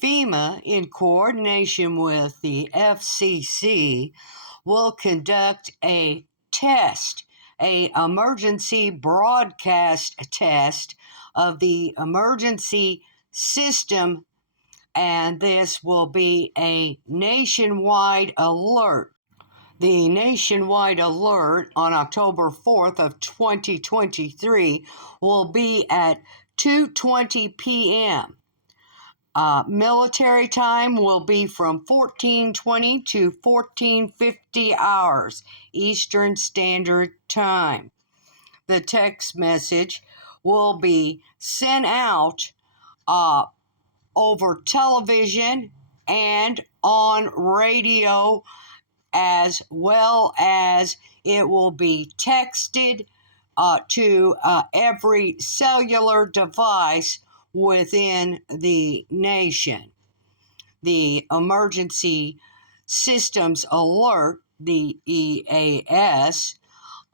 FEMA, in coordination with the FCC, will conduct a test, an emergency broadcast test of the emergency system, and this will be a nationwide alert. The nationwide alert on October 4th of 2023 will be at 2:20 p.m. Military time will be from 14:20 to 14:50 hours Eastern Standard Time. The text message will be sent out over television and on radio, as well as it will be texted to every cellular device within the nation. The Emergency Systems Alert, the EAS,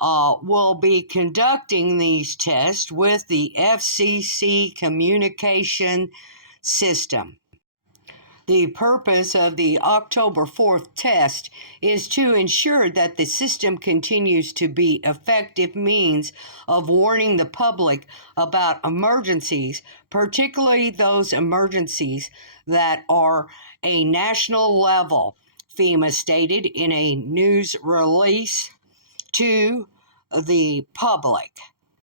will be conducting these tests with the FCC communication system. The purpose of the October 4th test is to ensure that the system continues to be effective means of warning the public about emergencies, particularly those emergencies that are a national level, FEMA stated in a news release to the public.